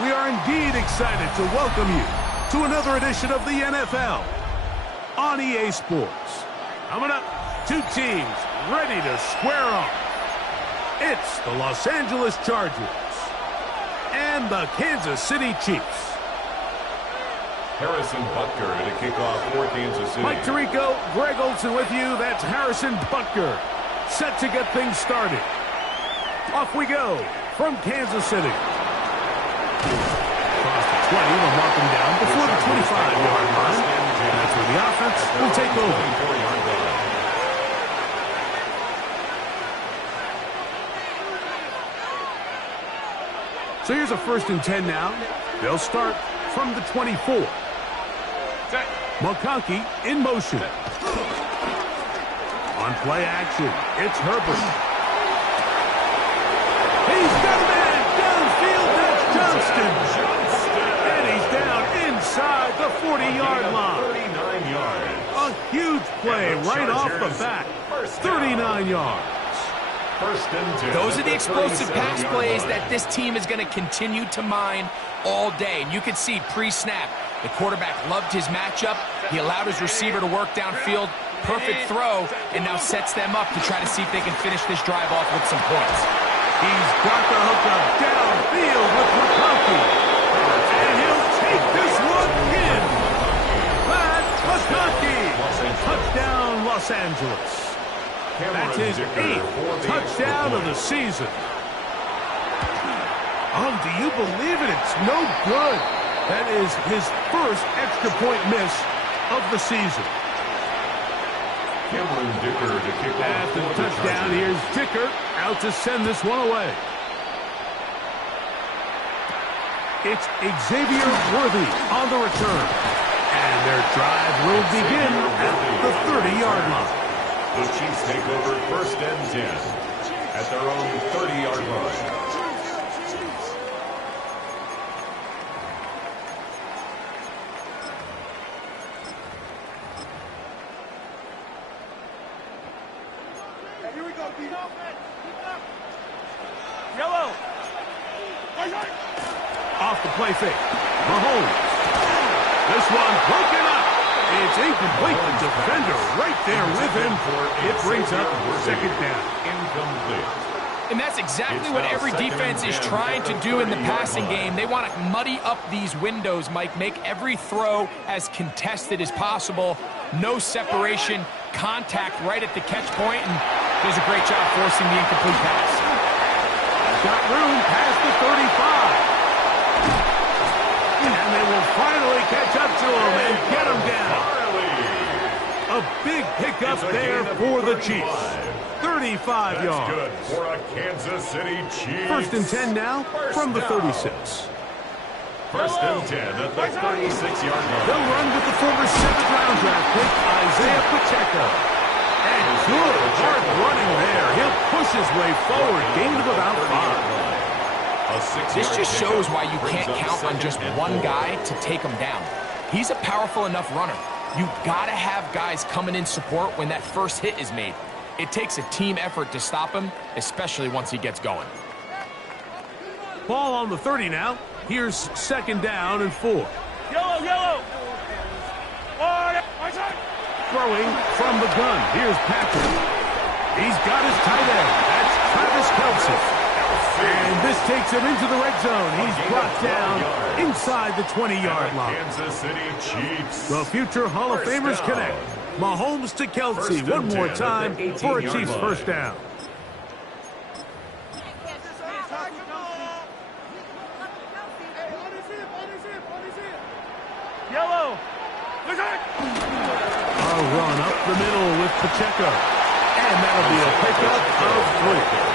We are indeed excited to welcome you to another edition of the NFL on EA Sports. Coming up, two teams ready to square off. It's the Los Angeles Chargers and the Kansas City Chiefs. Harrison Butker to kick off for Kansas City. Mike Tirico, Greg Olsen with you. That's Harrison Butker, set to get things started. Off we go from Kansas City. Across the 20, they'll mark him down before the 25-yard line. And that's where the offense will take over. So here's a 1st and 10 now. They'll start from the 24. McConkey in motion. On play action, it's Herbert. He's got a man downfield. That's Johnston. And he's down inside the 40-yard line. 39 yards. A huge play right off the bat. 39 yards. First and 10. Those are the explosive pass plays that this team is going to continue to mine all day. And you can see pre-snap, the quarterback loved his matchup. He allowed his receiver to work downfield. Perfect throw, and now sets them up to try to see if they can finish this drive off with some points. He's got the hookup downfield with McConkey. And he'll take this one in. That's McConkey. Touchdown, Los Angeles. That's his 8th touchdown of the season. Oh, do you believe it? It's no good. That is his first extra point miss of the season. Cameron Dicker to kick off. After the touchdown, here's Dicker out to send this one away. It's Xavier Worthy on the return. And their drive will begin at the 30-yard line. The Chiefs take over 1st and 10 at their own 30-yard line. Here we go, D. Yellow. Off the play fake. Mahomes. This one broken up. It's incomplete. The defender right there with him. It brings up 2nd down. Incomplete. And that's exactly what every defense is trying to do in the passing game. They want to muddy up these windows, Mike, make every throw as contested as possible. No separation, contact right at the catch point, and does a great job forcing the incomplete pass. Got room past the 35. And they will finally catch up to him and get him down. A big pickup there for the Chiefs. 35 yards. Good for a Kansas City Chiefs. 1st and 10 now from the 36. 1st and 10 at the 36-yard line. They'll run with the former 7th-round draft pick, Isaiah Pacheco. And good hard running there. He'll push his way forward. Gain of about 5. This just shows why you can't count on just one guy to take him down. He's a powerful enough runner. You've got to have guys coming in support when that first hit is made. It takes a team effort to stop him, especially once he gets going. Ball on the 30 now. Here's 2nd down and 4. Yellow. Throwing from the gun. Here's Patrick. He's got his tight end. That's Travis Kelce. And this takes him into the red zone. He's brought down inside the 20-yard line. Kansas City Chiefs. The future Hall of Famers connect. Mahomes to Kelce one more time for a Chiefs 1st down. Yellow. A run up the middle with Pacheco. And that'll be a pickup of 3.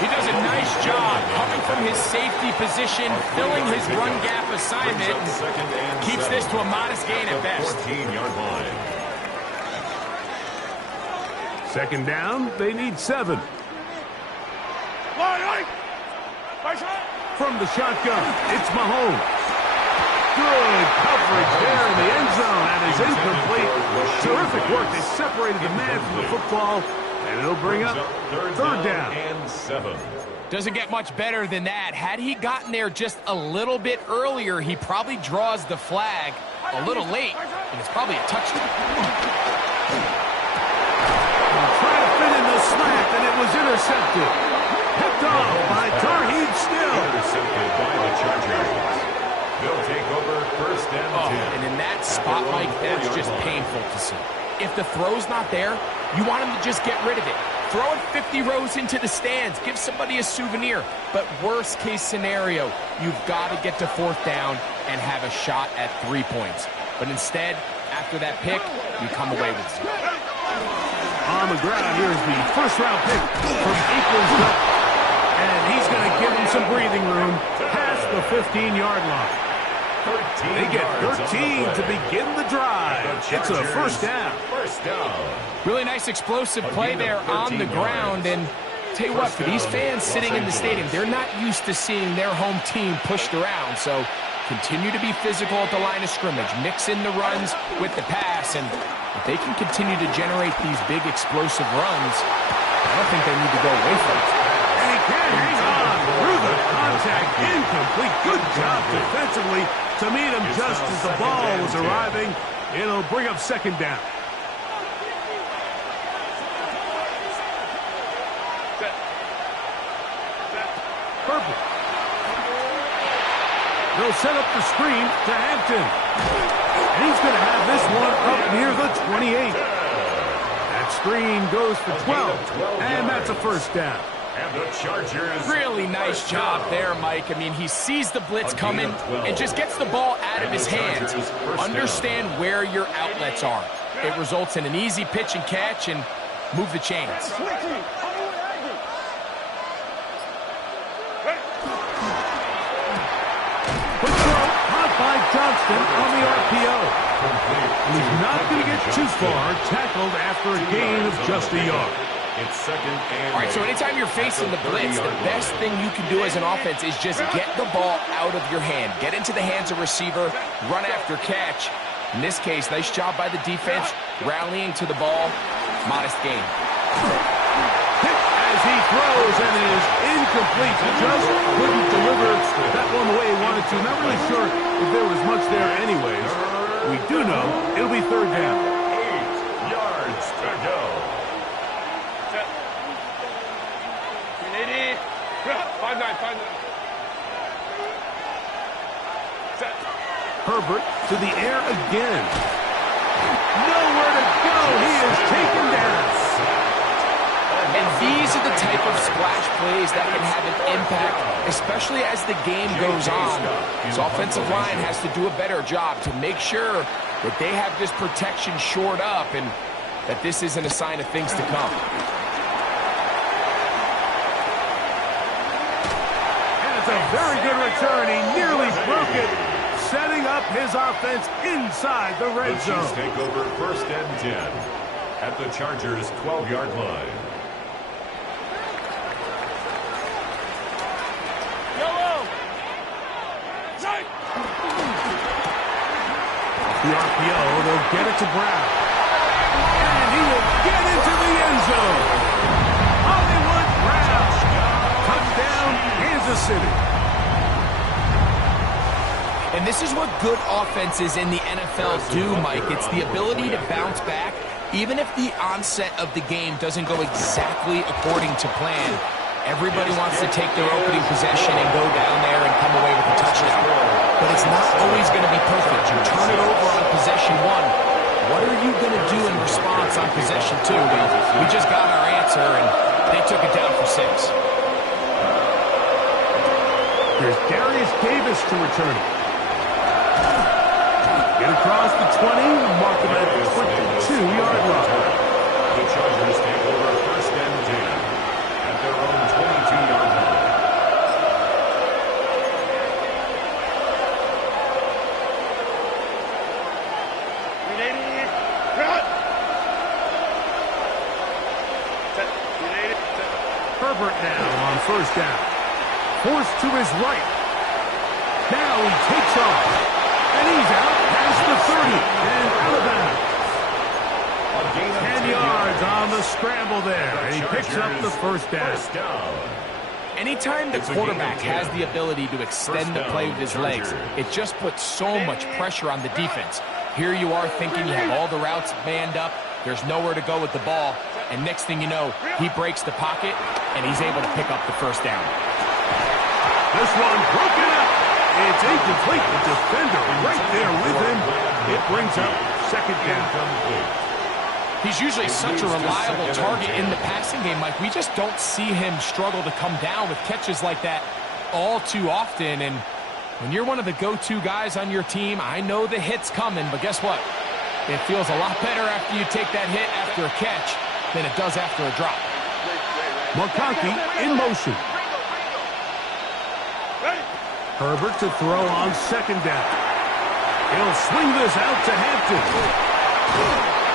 He does a nice job coming from his safety position, filling his run gap assignment, and keeps this to a modest gain at best. 14-yard line. 2nd down, they need 7. From the shotgun, it's Mahomes. Good coverage there in the end zone, and is incomplete. Terrific work. They separated the man from the football, And it'll bring up third down. And 7. Doesn't get much better than that. Had he gotten there just a little bit earlier, he probably draws the flag a little late, and it's probably a touchdown. Trying to fit in the slant, and it was intercepted. Picked off by Tarheeb Still. Intercepted by the Chargers. They'll take over first and 10. And in that spot, Mike, that's just painful to see. If the throw's not there, you want him to just get rid of it. Throw it 50 rows into the stands. Give somebody a souvenir. But worst case scenario, you've got to get to fourth down and have a shot at 3 points. But instead, after that pick, you come away with 0. On the ground, here's the first-round pick from Equals. And he's going to give him some breathing room past the 15-yard line. They get 13 to begin the drive. It's a first down. Really nice explosive play there on the ground. And tell you what, for these fans sitting in the stadium, they're not used to seeing their home team pushed around. So continue to be physical at the line of scrimmage. Mix in the runs with the pass. And if they can continue to generate these big explosive runs, I don't think they need to go away from it. And he can hang on through the contact. Incomplete. Good job defensively to meet him just as the ball was arriving. It'll bring up second down. Purple. They'll set up the screen to Hampton. And he's going to have this one up near the 28. That screen goes for 12. And that's a first down. And the Chargers. Really nice job there, Mike. I mean, he sees the blitz coming and just gets the ball out of his hands. Understand where your outlets are. It results in an easy pitch and catch and move the chains. Quick throw, caught by Johnston on the RPO. And he's not going to get too far, tackled after a gain of just a yard. It's second and All right, so anytime you're facing the blitz, the best thing you can do as an offense is just get the ball out of your hand. Get into the hands of receiver, run after catch. In this case, nice job by the defense, rallying to the ball. Modest gain. Hit as he throws, and it is incomplete. Just couldn't deliver that one the way he wanted to. Not really sure if there was much there anyways. We do know it'll be third down. 8 yards to go. Herbert to the air again. Nowhere to go. He is taken down. And these are the type of splash plays that can have an impact, especially as the game goes on. His offensive line has to do a better job to make sure that they have this protection shored up and that this isn't a sign of things to come. It's a very good return. He nearly broke it, setting up his offense inside the red The zone. Chiefs take over first and 10 at the Chargers' 12-yard line. The RPO, they'll get it to Brown. And he will get into the end zone. Hollywood Brown. Touchdown, Kansas City. And this is what good offenses in the NFL do, Mike. It's the ability to bounce back, even if the onset of the game doesn't go exactly according to plan. Everybody wants to take their opening possession and go down there and come away with a touchdown. But it's not always going to be perfect. You turn it over on possession 1. What are you going to do in response on possession 2? We just got our answer, and they took it down for 6. Here's Darius Davis to return it. Get across the 20, mark him at the 22-yard line. The Chargers take over first and 10 at their own 22-yard line. Herbert now on first down. Forced to his right. Now he takes off. And he's out past the 30 and out of bounds. 10 yards He's on the scramble there, and he picks up the first down. Anytime the quarterback has the ability to extend the play with his legs, it just puts so much pressure on the defense. Here you are thinking you have all the routes manned up, there's nowhere to go with the ball, and next thing you know, he breaks the pocket, and he's able to pick up the first down. This one broken up. It's incomplete. The defender right there with him. It brings up second down. He's usually such a reliable target in the passing game, Mike. We just don't see him struggle to come down with catches like that all too often. And when you're one of the go-to guys on your team, I know the hit's coming, but guess what? It feels a lot better after you take that hit after a catch than it does after a drop. McConkey in motion. Herbert to throw on second down. He'll swing this out to Hampton.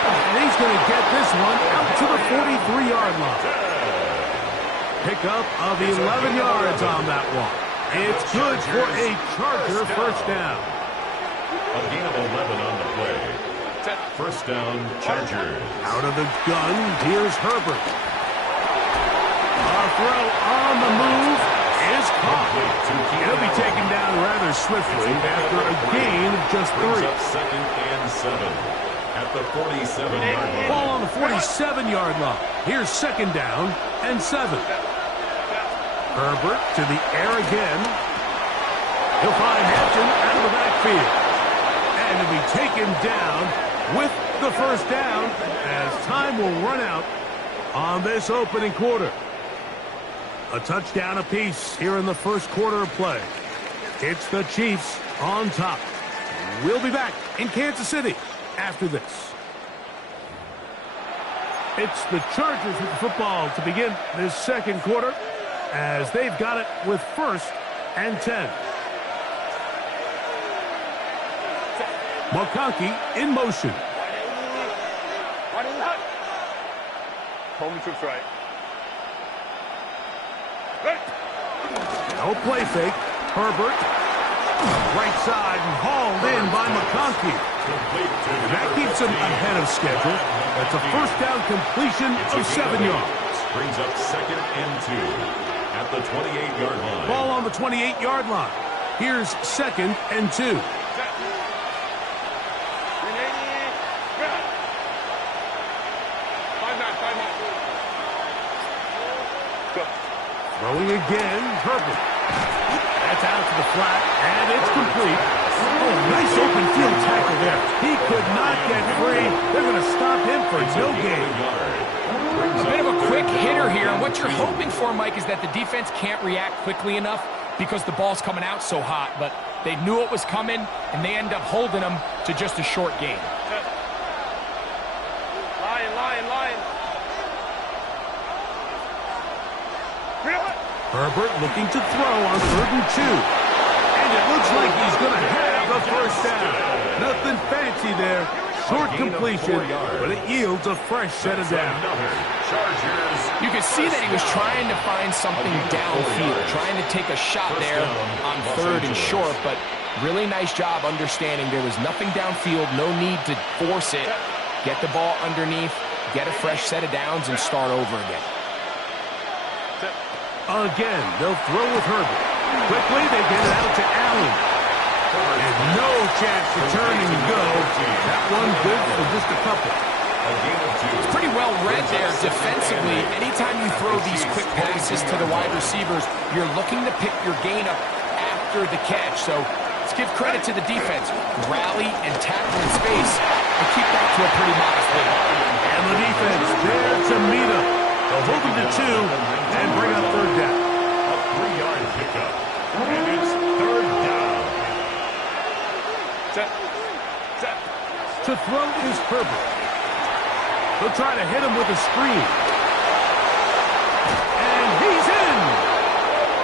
And he's going to get this one out to the 43-yard line. Pickup of 11 yards on that one. It's good for a Charger first down. A gain of 11 on the play. First down, Chargers. Out of the gun, here's Herbert. A throw on the move is caught. He'll be taken down rather swiftly after a gain of just 3. Second and 7. At the 47-yard line. Ball on the 47-yard line. Here's second down and 7. Herbert to the air again. He'll find Hampton out of the backfield. And he'll be taken down with the first down as time will run out on this opening quarter. A touchdown apiece here in the first quarter of play. It's the Chiefs on top. We'll be back in Kansas City after this. It's the Chargers with the football to begin this second quarter as they've got it with first and 10. McConkey in motion. Home to right. No play fake. Herbert. Right side and hauled in by McConkey. And that keeps him ahead of schedule. That's a first down completion of 7 yards. Brings up second and 2 at the 28-yard line. Ball on the 28-yard line. Here's second and 2. Throwing again, Herbert. That's out to the flat, and it's complete. Oh, nice open field tackle there. He could not get free. They're going to stop him for no gain. A bit of a quick hitter here, and what you're hoping for, Mike, is that the defense can't react quickly enough because the ball's coming out so hot, but they knew it was coming, and they end up holding them to just a short gain. Lion. Herbert looking to throw on 3rd and 2. And it looks like he's going to have the first down. Nothing fancy there. Short completion, but it yields a fresh set of downs. You could see that he was trying to find something downfield, trying to take a shot there on 3rd and short, but really nice job understanding there was nothing downfield, no need to force it. Get the ball underneath, get a fresh set of downs, and start over again. Again, they'll throw with Herbert. Quickly, they get it out to Allen. And no chance to turn and go. That one good for just a couple. It's pretty well read there defensively. Anytime you throw these quick passes to the wide receivers, you're looking to pick your gain up after the catch. So let's give credit to the defense. Rally and tackle in space and keep that to a pretty modest lead. And the defense there to meet him. They'll hold him to 2 and bring up 3rd down. A 3-yard pickup. And it's 3rd down. Set. To throw is Herbert. They'll try to hit him with a screen. And he's in!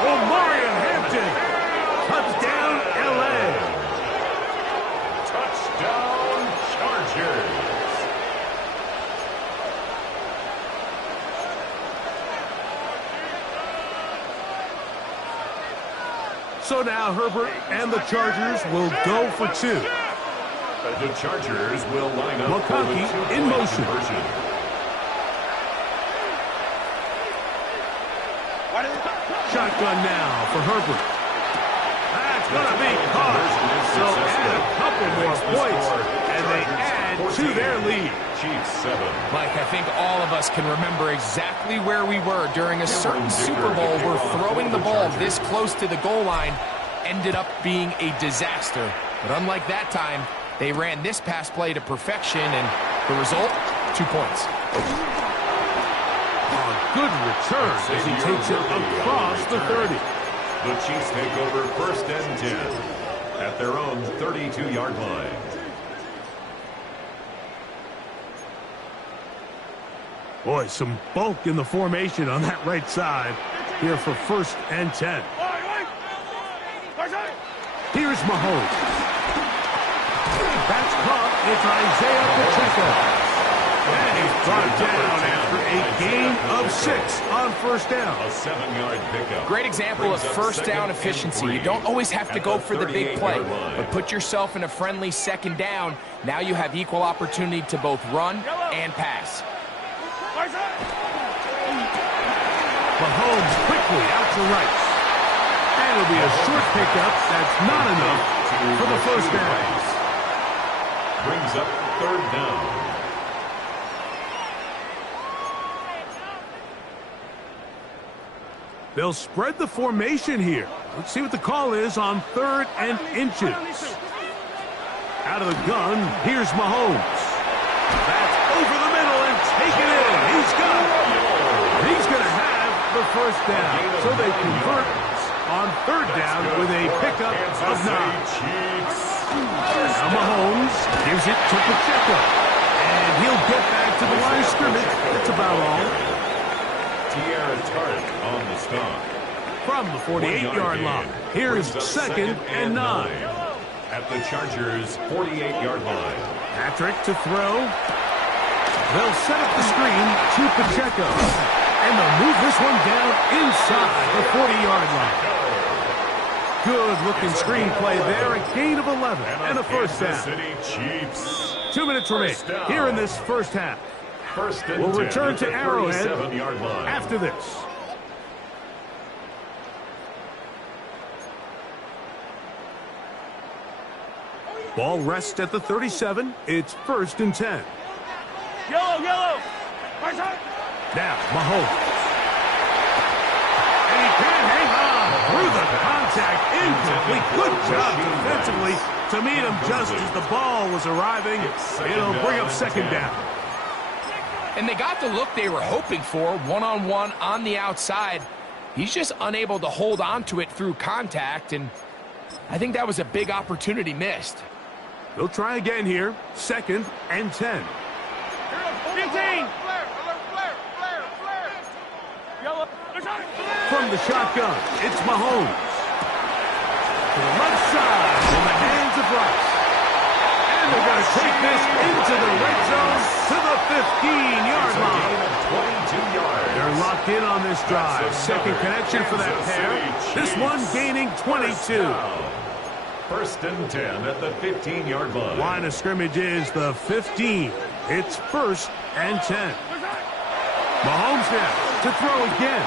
Omarion Hampton. Touchdown, L.A. Touchdown, Chargers. So now Herbert and the Chargers will go for 2. The Chargers will line up McConkey for the in motion. conversion. shotgun now for Herbert. That's going to be caught. So add a couple more points, and they add to their lead. Chiefs 7. Mike, I think all of us can remember exactly where we were during a certain Super Bowl where throwing the ball this close to the goal line ended up being a disaster. But unlike that time, they ran this pass play to perfection, and the result, 2 points. A good return as he takes it across the 30. The Chiefs take over 1st and 10 at their own 32-yard line. Boy, some bulk in the formation on that right side here for 1st and 10. Here's Mahomes. That's caught. It's Isaiah Pacheco. And he's brought down after a gain of 6 on 1st down. A 7-yard pickup. Great example of first down efficiency. You don't always have to go for the big play, but put yourself in a friendly 2nd down. Now you have equal opportunity to both run and pass. Mahomes quickly out to right. And it'll be a short pickup. That's not enough for the 1st down. Brings up 3rd down. They'll spread the formation here. Let's see what the call is on 3rd and inches. Out of the gun, here's Mahomes. That's over the middle and taken in. He's got it. He's going to have the 1st down. So they convert on 3rd down with a pickup of 9. Now Mahomes gives it to Pacheco. And he'll get back to the line of scrimmage. That's about all. Tierra Tart on the stop. From the 48-yard line, here's 2nd and 9. At the Chargers' 48-yard line. Patrick to throw. They'll set up the screen to Pacheco. And they'll move this one down inside the 40-yard line. Good-looking screenplay there. A gain of 11 and a 1st down. City Chiefs. 2 minutes remain here in this 1st half. We'll return to Arrowhead after this. Ball rests at the 37. It's 1st and 10. Yellow. Now, Mahomes. And he can't hang on through the contact. Incomplete. Good job defensively to meet him just as the ball was arriving. It'll bring up 2nd down. And they got the look they were hoping for, one-on-one on the outside. He's just unable to hold on to it through contact, and I think that was a big opportunity missed. They'll try again here. 2nd and 10. 15. From the shotgun, it's Mahomes. To the left side in the hands of Rice. And they're going to take this into the red zone to the 15-yard line. 22 yards. They're locked in on this drive. 2nd connection for that pair. This one gaining 22. 1st and 10 at the 15-yard line. Line of scrimmage is the 15. It's 1st and 10. Mahomes now to throw again.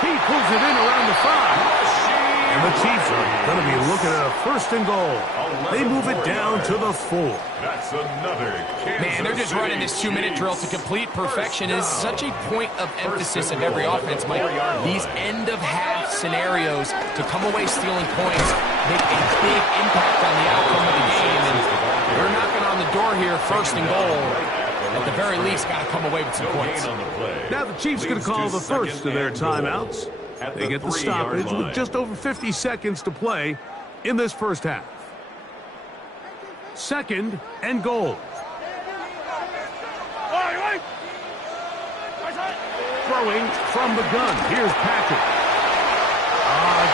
He pulls it in around the 5. And the Chiefs are going to be looking at a 1st and goal. They move it down to the 4. That's another Kansas Man, they're just running this 2-minute drill to complete perfection. It is such a point of emphasis of every offense, Mike. These end-of-half scenarios to come away stealing points make a big impact on the outcome of the game. And they're knocking on the door here, 1st and goal. At the very least, got to come away with some points. Now the Chiefs going to call the first of their timeouts. They get the stoppage with just over 50 seconds to play in this 1st half. 2nd and goal. Throwing from the gun. Here's Patrick.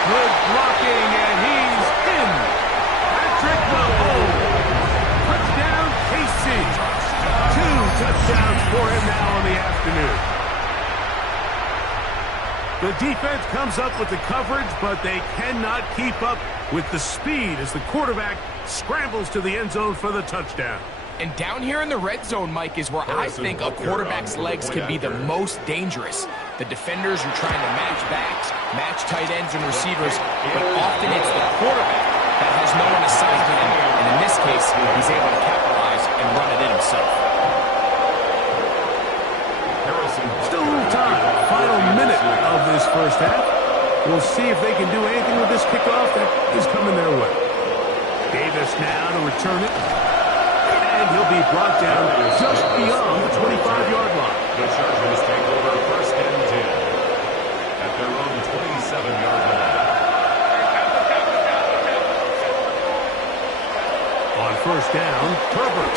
Good blocking, and he's in. Patrick Mahomes. Touchdown, KC. 2 touchdowns for him now in the afternoon. The defense comes up with the coverage, but they cannot keep up with the speed as the quarterback scrambles to the end zone for the touchdown. And down here in the red zone, Mike, is where I think a quarterback's legs can be the most dangerous. The defenders are trying to match backs, match tight ends and receivers, but often it's the quarterback that has no one assigned to him. And in this case, he's able to capitalize and run it in himself. Still a little time. Final minute of this first half. We'll see if they can do anything with this kickoff that is coming their way. Davis now to return it. And he'll be brought down just beyond the 25-yard line. The Chargers take over first and 10 at their own 27-yard line. On first down, Herbert.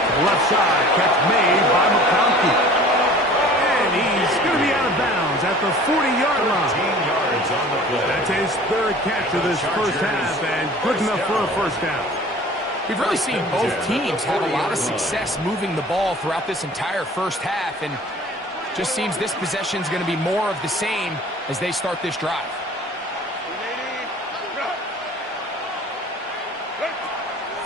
To the left side, catch made by McConkey. And he's going to be out of bounds at the 40-yard line. 15 yards on the play. That's his third catch of this first half, and good enough for a first down. We've really seen both teams have a lot of success moving the ball throughout this entire first half, and just seems this possession is going to be more of the same as they start this drive.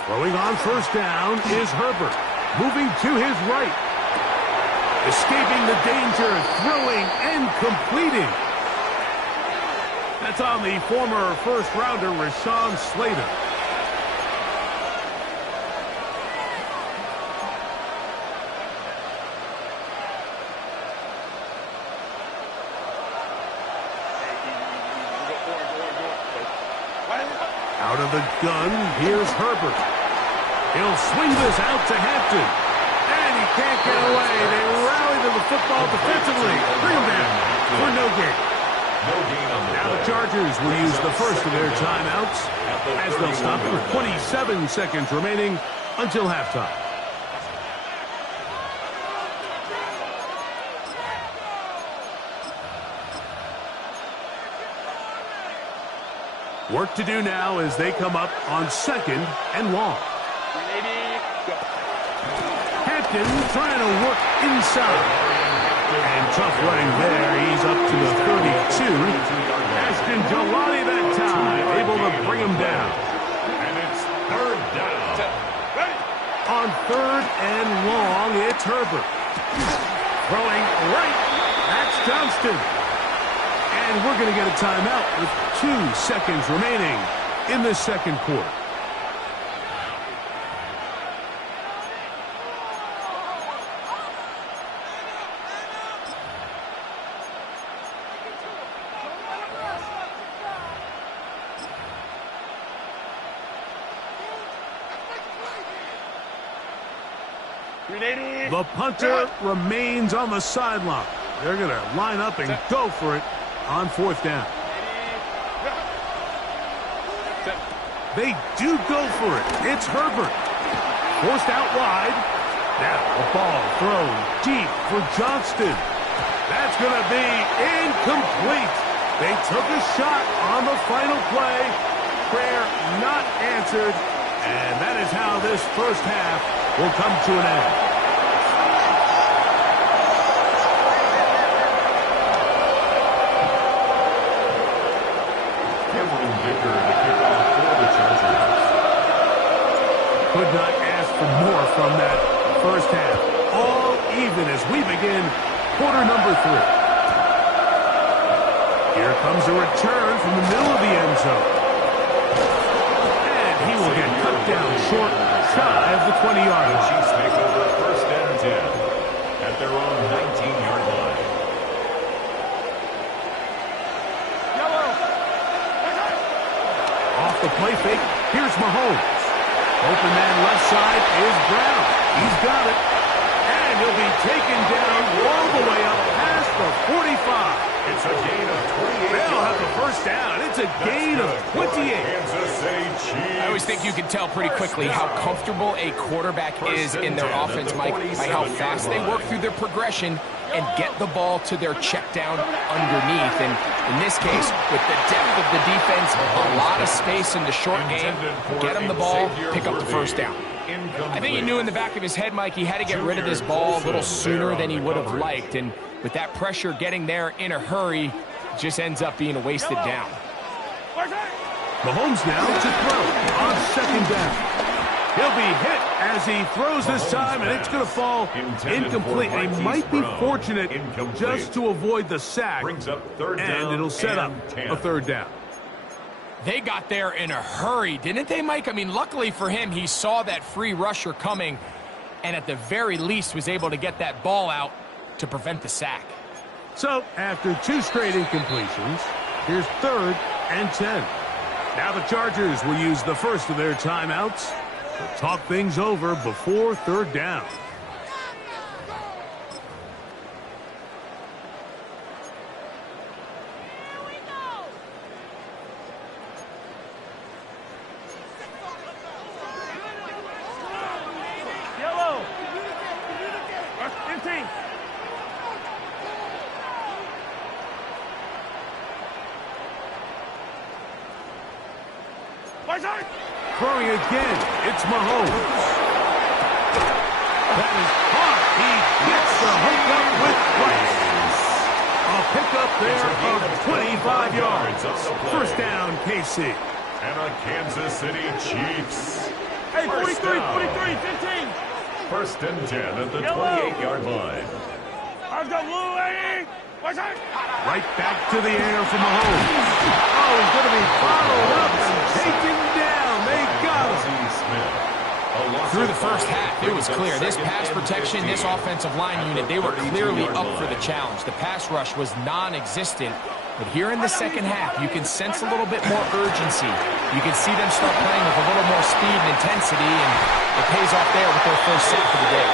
Throwing on first down is Herbert. Moving to his right. Escaping the danger, throwing and completing. That's on the former first-rounder, Rashawn Slater. Out of the gun, here's Herbert. He'll swing this out to Hampton. And he can't get away. They rally to the football defensively. Bring him down for no gain. Now the Chargers will use the first of their timeouts as they'll stop it with 27 seconds remaining until halftime. Work to do now as they come up on second and long. Hampton trying to work inside. And tough running there. He's up to the 32. Ashton Jelani that time, able to bring him down. And it's third down. On third and long, it's Herbert. Throwing right. That's Johnston. And we're going to get a timeout with 2 seconds remaining in the second quarter. The punter remains on the sideline. They're going to line up and go for it on fourth down. They do go for it. It's Herbert. Forced out wide. Now a ball thrown deep for Johnston. That's going to be incomplete. They took a shot on the final play. Prayer not answered. And that is how this first half will come to an end. Could not ask for more from that first half. All even as we begin quarter number 3. Here comes a return from the middle of the end zone. And he will get cut down short, shy of the 20-yard line. Chiefs make over first and 10 at their own 19-yard line. Off the play fake, here's Mahomes. Open man left side is Brown. He's got it. And he'll be taken down all the way up past the 45. It's a gain of 28. They'll have the first down. It's a gain of 28. Kansas City Chiefs. I always think you can tell pretty quickly how comfortable a quarterback is in their offense, Mike, by how fast they work through their progression and get the ball to their check down underneath. And in this case, with the depth of the defense, a lot of space in the short game, get him the ball, pick up the first down. I think he knew in the back of his head, Mike, he had to get rid of this ball a little sooner than he would have liked. And with that pressure getting there in a hurry, it just ends up being a wasted down. Mahomes now to throw on second down. He'll be hit as he throws this time, and it's going to fall incomplete. They might be fortunate just to avoid the sack, and it'll set up a third down. They got there in a hurry, didn't they, Mike? I mean, luckily for him, he saw that free rusher coming, and at the very least was able to get that ball out to prevent the sack. So, after 2 straight incompletions, here's 3rd and 10. Now the Chargers will use the first of their timeouts to talk things over before 3rd down. Yellow. 15. Throwing again, it's Mahomes. That is hard. He gets the hook up with Rice. A pickup there of 25 yards. First down, KC. And a Kansas City Chiefs. Hey, 43, 15. First and 10 at the 28-yard line. I've got blue lady. Right back to the air for Mahomes. Oh, he's going to be followed up and taken down. They got him. Through the first half, it was clear. This pass protection, this offensive line unit, they were clearly up for the challenge. The pass rush was non-existent. But here in the second half, you can sense a little bit more urgency. You can see them start playing with a little more speed and intensity, and it pays off there with their first sack of the day.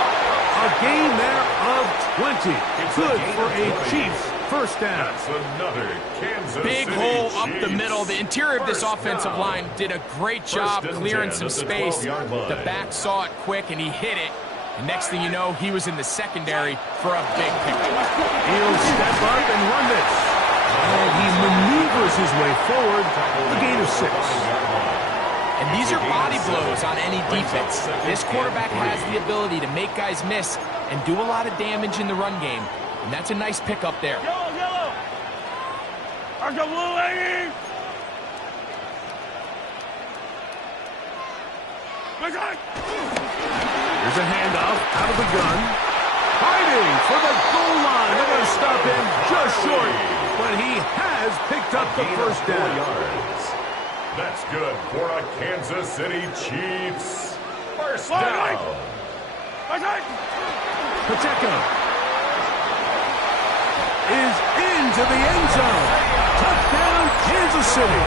A gain there of 20. Good for a Chiefs first down. That's another Kansas Big City hole up the Chiefs. middle. The interior of this First offensive down. line did a great job and clearing 10 some at the space. 12-yard line. The back saw it quick, and he hit it. And next thing you know, he was in the secondary for a big pickup. He'll step up and run this. And he maneuvers his way forward. A gain of 6. And these are body blows on any defense. This quarterback has the ability to make guys miss and do a lot of damage in the run game. And that's a nice pickup there. Yellow. I've got blue lady. Here's a handoff out of the gun. Fighting for the goal line. They're going to stop him just short. But he has picked up the first down. That's good for a Kansas City Chiefs. First down. Pacheco is into the end zone. Touchdown, Kansas City.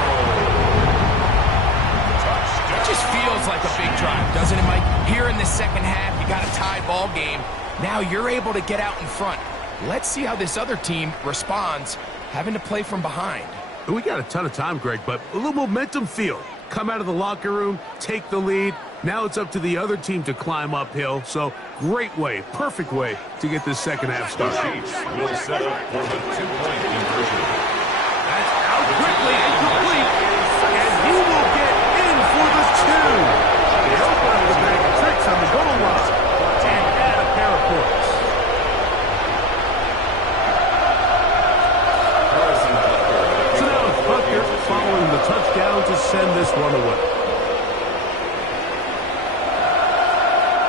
It just feels like a big drive, doesn't it, Mike? Here in the second half, you got a tie ball game. Now you're able to get out in front. Let's see how this other team responds, having to play from behind. We got a ton of time, Greg, but a little momentum feel. Come out of the locker room, take the lead. Now it's up to the other team to climb uphill. So great way, perfect way to get this second half The started. Chiefs will set up for the 2-point conversion. That's out quickly and complete. And he will get in for the 2. They open up the bag of tricks on the goal line and add a pair of points. So now it's Butker following the touchdown to send this one away.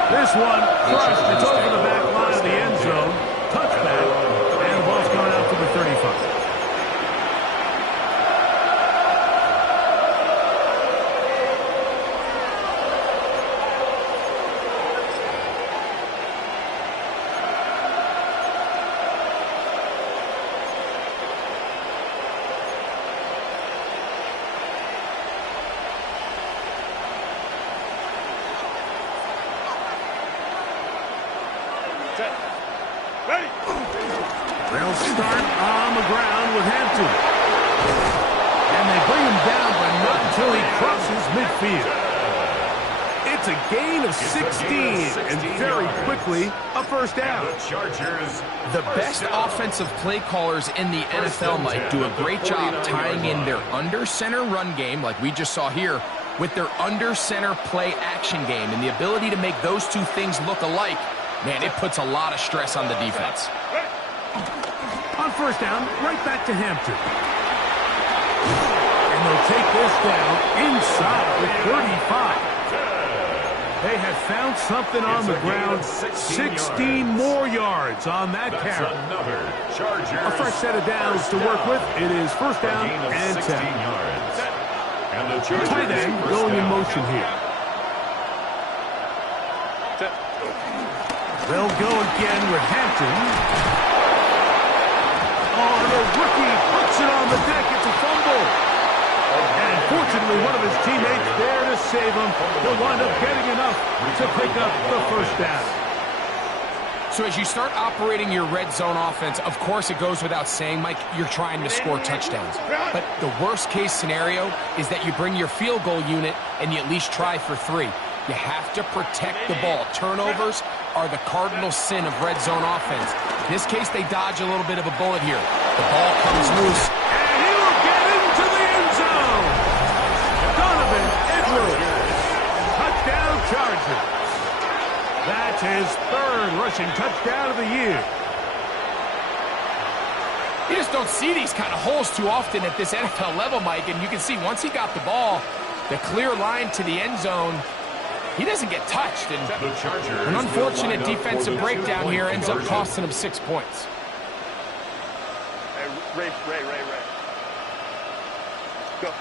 This one crushed. It's over the back line of the end zone. Touchback. And the ball's going out to the 35. Ready. They'll start on the ground with Hampton. And they bring him down, but not until he crosses midfield. It's a gain of 16, and very quickly, a first down. The Chargers. The best offensive play callers in the NFL, Mike, do a great job tying in their under-center run game, like we just saw here, with their under-center play action game. And the ability to make those two things look alike, man, it puts a lot of stress on the defense. On first down, right back to Hampton. And they'll take this down inside the 35. They have found something on the ground. 16 more yards on that carry. A fresh set of downs to work with. It is first down and 10. And the Tight end going in motion here. They'll go again with Hampton. Oh, the rookie puts it on the deck. It's a fumble. And fortunately, one of his teammates there to save him. He'll wind up getting enough to pick up the first down. So as you start operating your red zone offense, of course it goes without saying, Mike, you're trying to score touchdowns. But the worst case scenario is that you bring your field goal unit and you at least try for 3. You have to protect the ball. Turnovers are the cardinal sin of red zone offense. In this case, they dodge a little bit of a bullet here. The ball comes loose. And he will get into the end zone. Donovan Edwards. Touchdown Chargers. That's his 3rd rushing touchdown of the year. You just don't see these kind of holes too often at this NFL level, Mike. And you can see once he got the ball, the clear line to the end zone, he doesn't get touched. And an unfortunate defensive breakdown here ends up costing him 6 points. Ray. Go.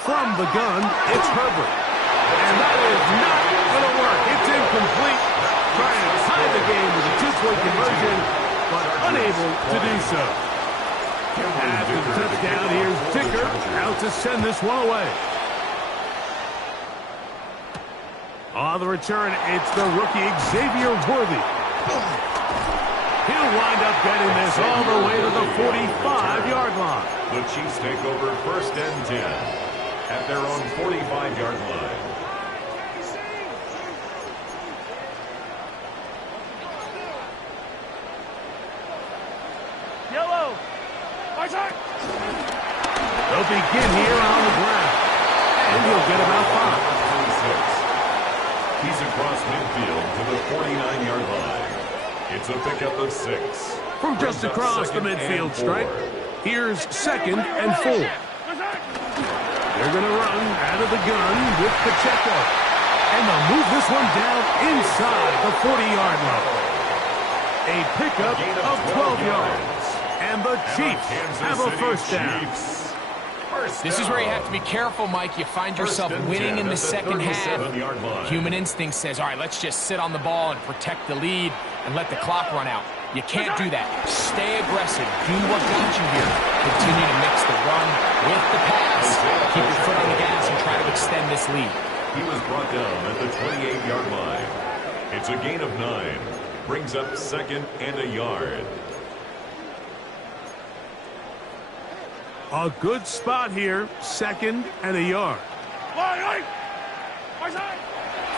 From the gun, it's Herbert. And that is not going to work. It's incomplete. Trying to tie the game with a 2-point conversion, but unable to do so. After the touchdown, here's Dicker out to send this one away. On the return, it's the rookie Xavier Worthy. He'll wind up getting this all the way to the 45-yard line. The Chiefs take over first and 10 at their own 45-yard line. Yellow. My side. They'll begin here on the ground. And he'll get about 5. He's across midfield to the 49-yard line. It's a pickup of 6. From just across the midfield stripe, here's 2nd and 4. They're going to run out of the gun with Pacheco. And they'll move this one down inside the 40-yard line. A pickup of 12 yards. And the Chiefs have a first down. This is where you have to be careful, Mike. You find yourself winning in the second half. Human instinct says, all right, let's just sit on the ball and protect the lead and let the clock run out. You can't do that. Stay aggressive. Do what got you here. Continue to mix the run with the pass. Keep your foot on the gas and try to extend this lead. He was brought down at the 28-yard line. It's a gain of 9. Brings up 2nd and a yard. A good spot here, 2nd and a yard.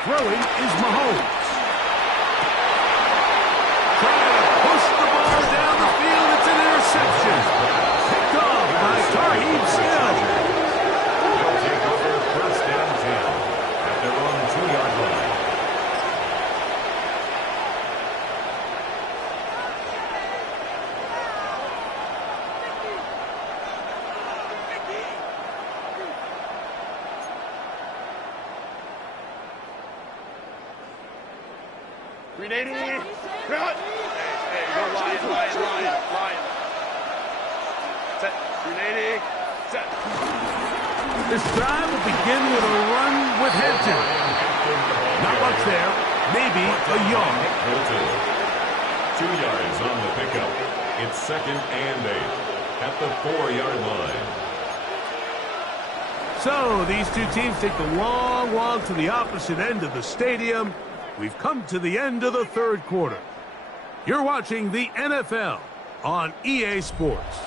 Throwing is Mahomes. Trying to push the ball down the field. It's an interception. Picked off by Tarheeb Still. They'll take over first and 10 at their own 2-yard line. Hey, go Lion. Set. 380. Set. This drive will begin with a run with Hampton. Not much there. Maybe a yard. 2 yards on the pickup. It's 2nd and 8 at the 4-yard line. So these two teams take the long walk to the opposite end of the stadium. We've come to the end of the 3rd quarter. You're watching the NFL on EA Sports.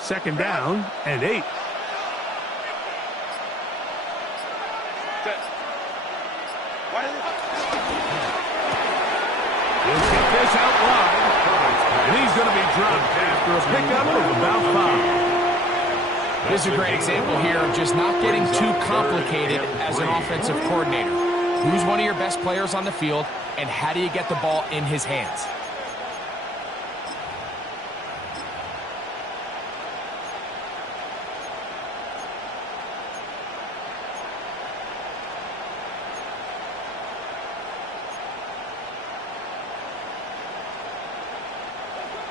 Second down and 8. Set. He'll kick this out wide. And he's going to be dropped after a pickup of about 5. This is a great example here of just not getting too complicated as an offensive coordinator. Who's one of your best players on the field, and how do you get the ball in his hands?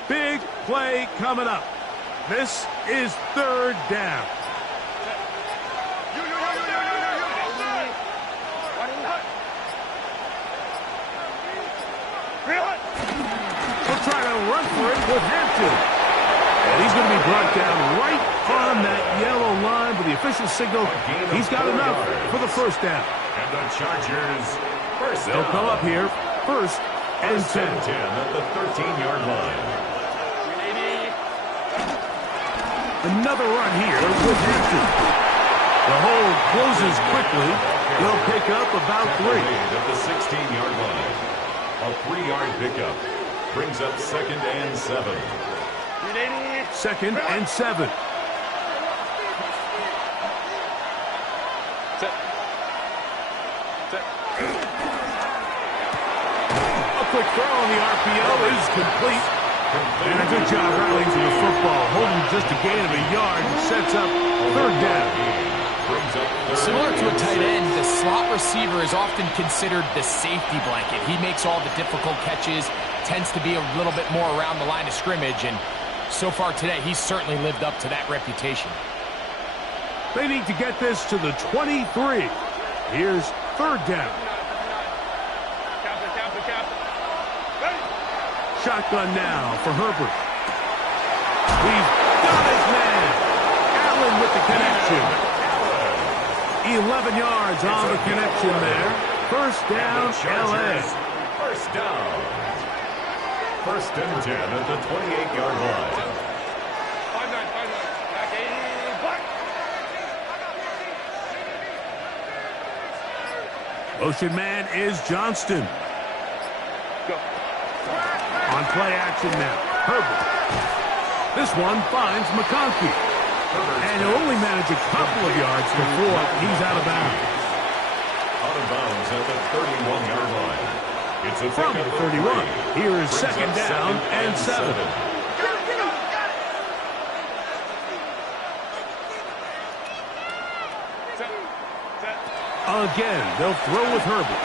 Big play coming up. This is 3rd down. He'll try to run for it with Hampton. And he's going to be brought down right on that yellow line, but the official signal he's got enough for the 1st down. And the Chargers, first They'll come up here, 1st and 10. At the 13-yard line. Another run here with Hampton. The hole closes quickly. They'll pick up about 3. At the 16-yard line. A 3-yard pickup brings up 2nd and 7. 2nd and 7. A quick throw on the RPO is complete. And a good job rallying to the football, holding just a gain of a yard, and sets up 3rd down. Similar to a tight end, the slot receiver is often considered the safety blanket. He makes all the difficult catches, tends to be a little bit more around the line of scrimmage, and so far today, he's certainly lived up to that reputation. They need to get this to the 23. Here's 3rd down. Shotgun now for Herbert. He's got his man. Allen with the connection. 11 yards on the connection there. 1st down, L.A. 1st down. 1st and 10 at the 28-yard line. Motion man is Johnston. On play action now. Herbert. This one finds McConkey. And he'll only manage a couple of yards before he's out of bounds. Out of bounds at the 31-yard line. It's a From the 31. Here is 2nd down and 7. Again, they'll throw with Herbert.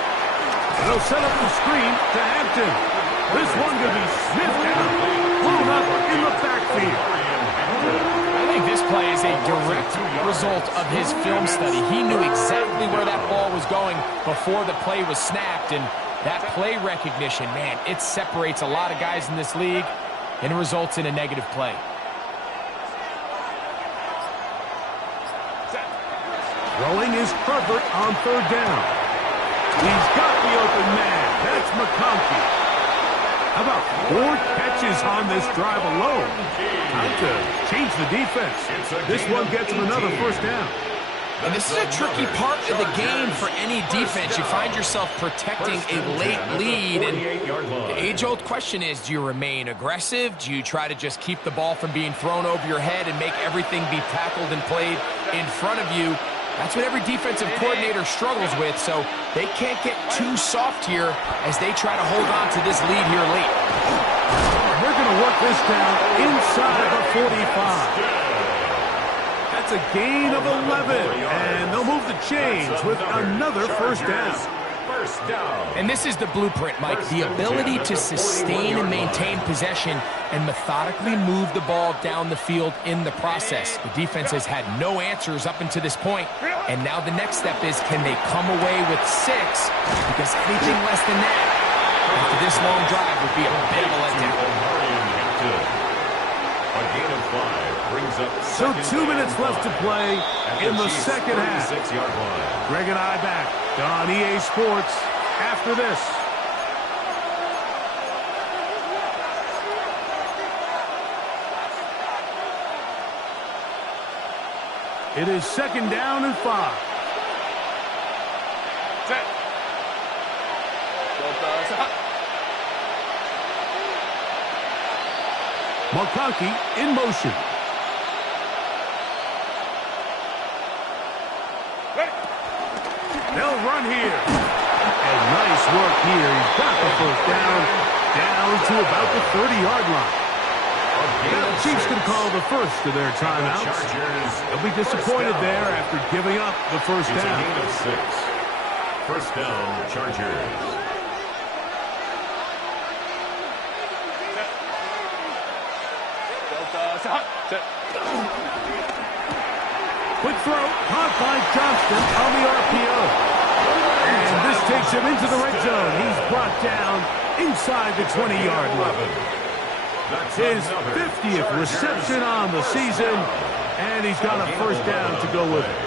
They'll set up the screen to Hampton. This one going to be sniffed out, blown up in the backfield. I think this play is a direct result of his film study. He knew exactly where that ball was going before the play was snapped, and that play recognition, man, it separates a lot of guys in this league and results in a negative play. Throwing is Herbert on 3rd down. He's got the open man. That's McConkey. How about 4 catches on this drive alone? Time to change the defense. This one gets him another 1st down. And this is a tricky part of the game for any defense. You find yourself protecting a late lead, and the age-old question is, do you remain aggressive? Do you try to just keep the ball from being thrown over your head and make everything be tackled and played in front of you? That's what every defensive coordinator struggles with, so they can't get too soft here as they try to hold on to this lead here late. They're going to work this down inside the 45. That's a gain of 11, and they'll move the chains with another 1st down. And this is the blueprint, Mike. The ability to sustain and maintain possession and methodically move the ball down the field in the process. The defense has had no answers up until this point, and now the next step is, can they come away with 6? Because anything less than that after this long drive would be a bit of a letdown. A gain of 5 brings up So 2 minutes left to play in the 2nd half. Greg and I back on EA Sports after this. It is 2nd down and 5. McConkey in motion. They'll run here. And nice work here. He's got the first down to about the 30-yard line. Now the Chiefs can call the first of their timeouts. They'll be disappointed there after giving up the first down. It's a gain of 6. First down, Chargers. Quick throw, caught by Johnston on the RPO. And this takes him into the red zone. He's brought down inside the 20-yard line. His 50th reception on the season, and he's got a first down to go with it.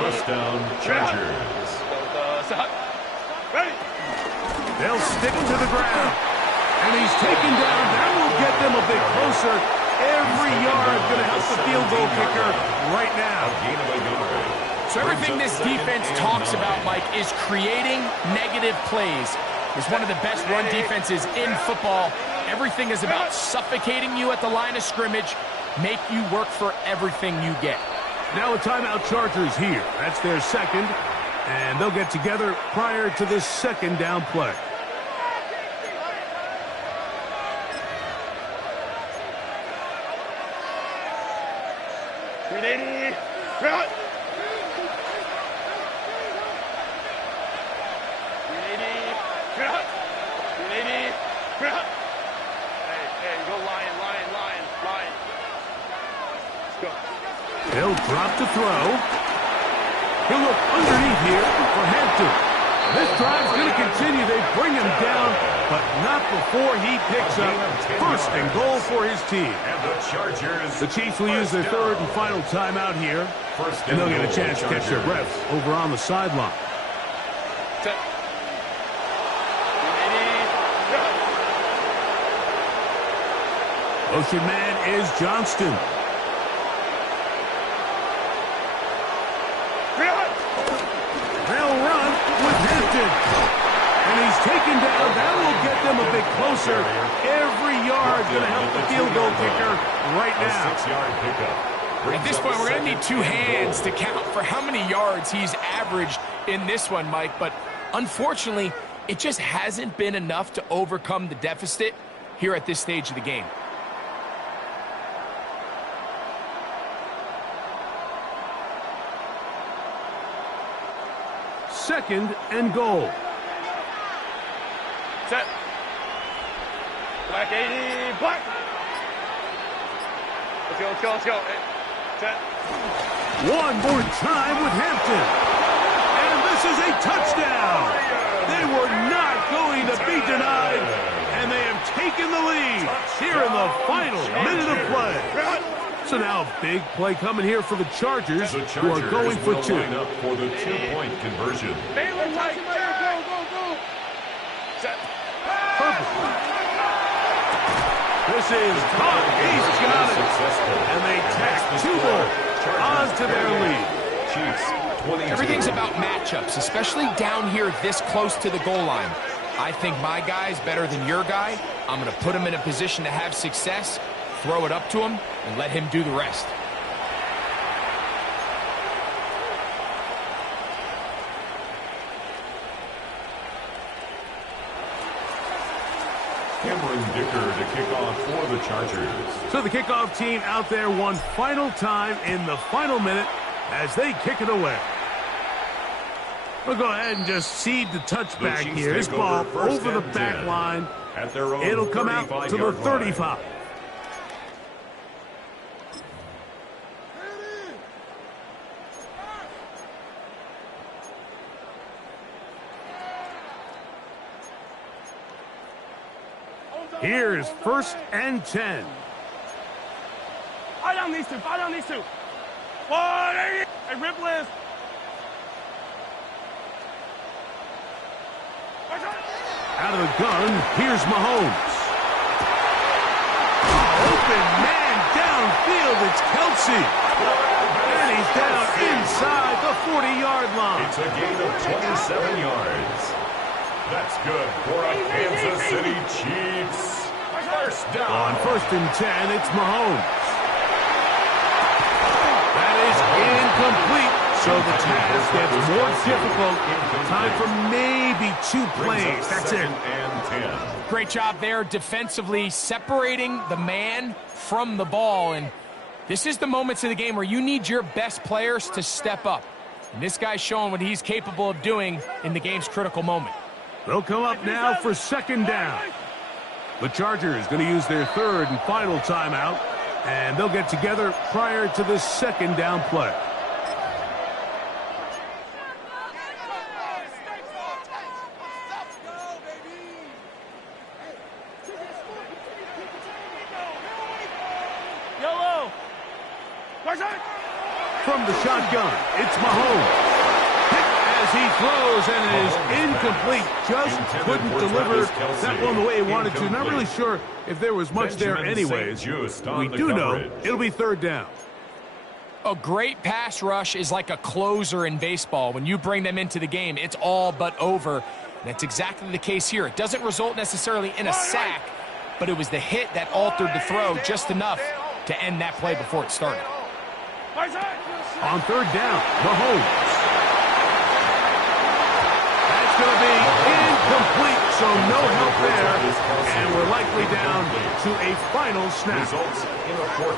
First down, Chargers. They'll stick to the ground. And he's taken down. That will get them a bit closer. Every yard going to help the field goal kicker right now. So everything this defense talks about, Mike, is creating negative plays. It's one of the best run defenses in football. Everything is about suffocating you at the line of scrimmage, make you work for everything you get. Now a timeout Chargers here. That's their second, and they'll get together prior to this second down play. They'll drop to throw. He'll look underneath here for Hampton. This drive's going to continue. They bring him down, but not before he picks up first and goal for his team. And the Chargers. The Chiefs will use their third and final timeout here, and they'll get a chance to catch their breath over on the sideline. Motion man is Johnston. They'll run with Hampton. And he's taken down. That will get them a bit closer. Every yard going to help the field goal kicker right now. 6-yard pickup. At this point, we're going to need 2 hands to count for how many yards he's averaged in this one, Mike. But unfortunately, it just hasn't been enough to overcome the deficit here at this stage of the game. Second and goal. Set. Black 80, black. Let's go. Set. One more time with Hampton. And this is a touchdown. They were not going to be denied, and they have taken the lead here in the final minute of play. So now a big play coming here for the Chargers, who are going for 2. Line up for the 2-point conversion. Go. Set. Perfect. This is caught. He's got it. And they tack 2 more onto their lead. Chiefs 22. Everything's about matchups, especially down here this close to the goal line. I think my guy's better than your guy. I'm going to put him in a position to have success, throw it up to him, and let him do the rest. Cameron Dicker to kick off for the Chargers. So the kickoff team out there one final time in the final minute as they kick it away. We'll go ahead and just seed the touchback here. This ball over the back line. At their own It'll come out to the 35. Here's first and 10. Fight on these two. 180. Hey, Ripley. Out of the gun, here's Mahomes. Open man downfield, it's Kelsey. And he's down inside the 40-yard line. It's a gain of 27 yards. That's good for a Kansas City Chiefs. First down. On 1st and 10, it's Mahomes. That is incomplete. So the task gets more difficult. Time for maybe 2 plays. That's it. And 10. Great job there defensively, separating the man from the ball. And this is the moments of the game where you need your best players to step up. And this guy's showing what he's capable of doing in the game's critical moment. They'll come up now for 2nd down. The Chargers going to use their 3rd and final timeout, and they'll get together prior to the 2nd down play. Yellow. From the shotgun, it's Mahomes. As he throws, and it is incomplete. Just couldn't deliver that one the way he wanted to. Not really sure if there was much there anyways. We do know it'll be 3rd down. A great pass rush is like a closer in baseball. When you bring them into the game, it's all but over. That's exactly the case here. It doesn't result necessarily in a sack, but it was the hit that altered the throw just enough to end that play before it started. On 3rd down, Mahomes. That's going to be incomplete, so no help there, and we're likely down to a final snap.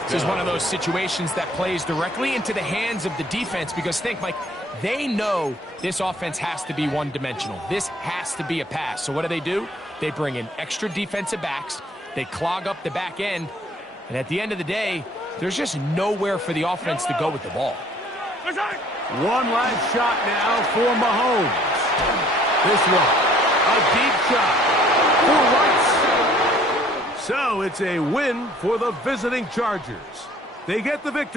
This is one of those situations that plays directly into the hands of the defense, because think, Mike, they know this offense has to be one-dimensional. This has to be a pass. So what do? They bring in extra defensive backs. They clog up the back end, and at the end of the day, there's just nowhere for the offense to go with the ball. One last shot now for Mahomes. This one, a deep shot for Rice. So it's a win for the visiting Chargers. They get the victory.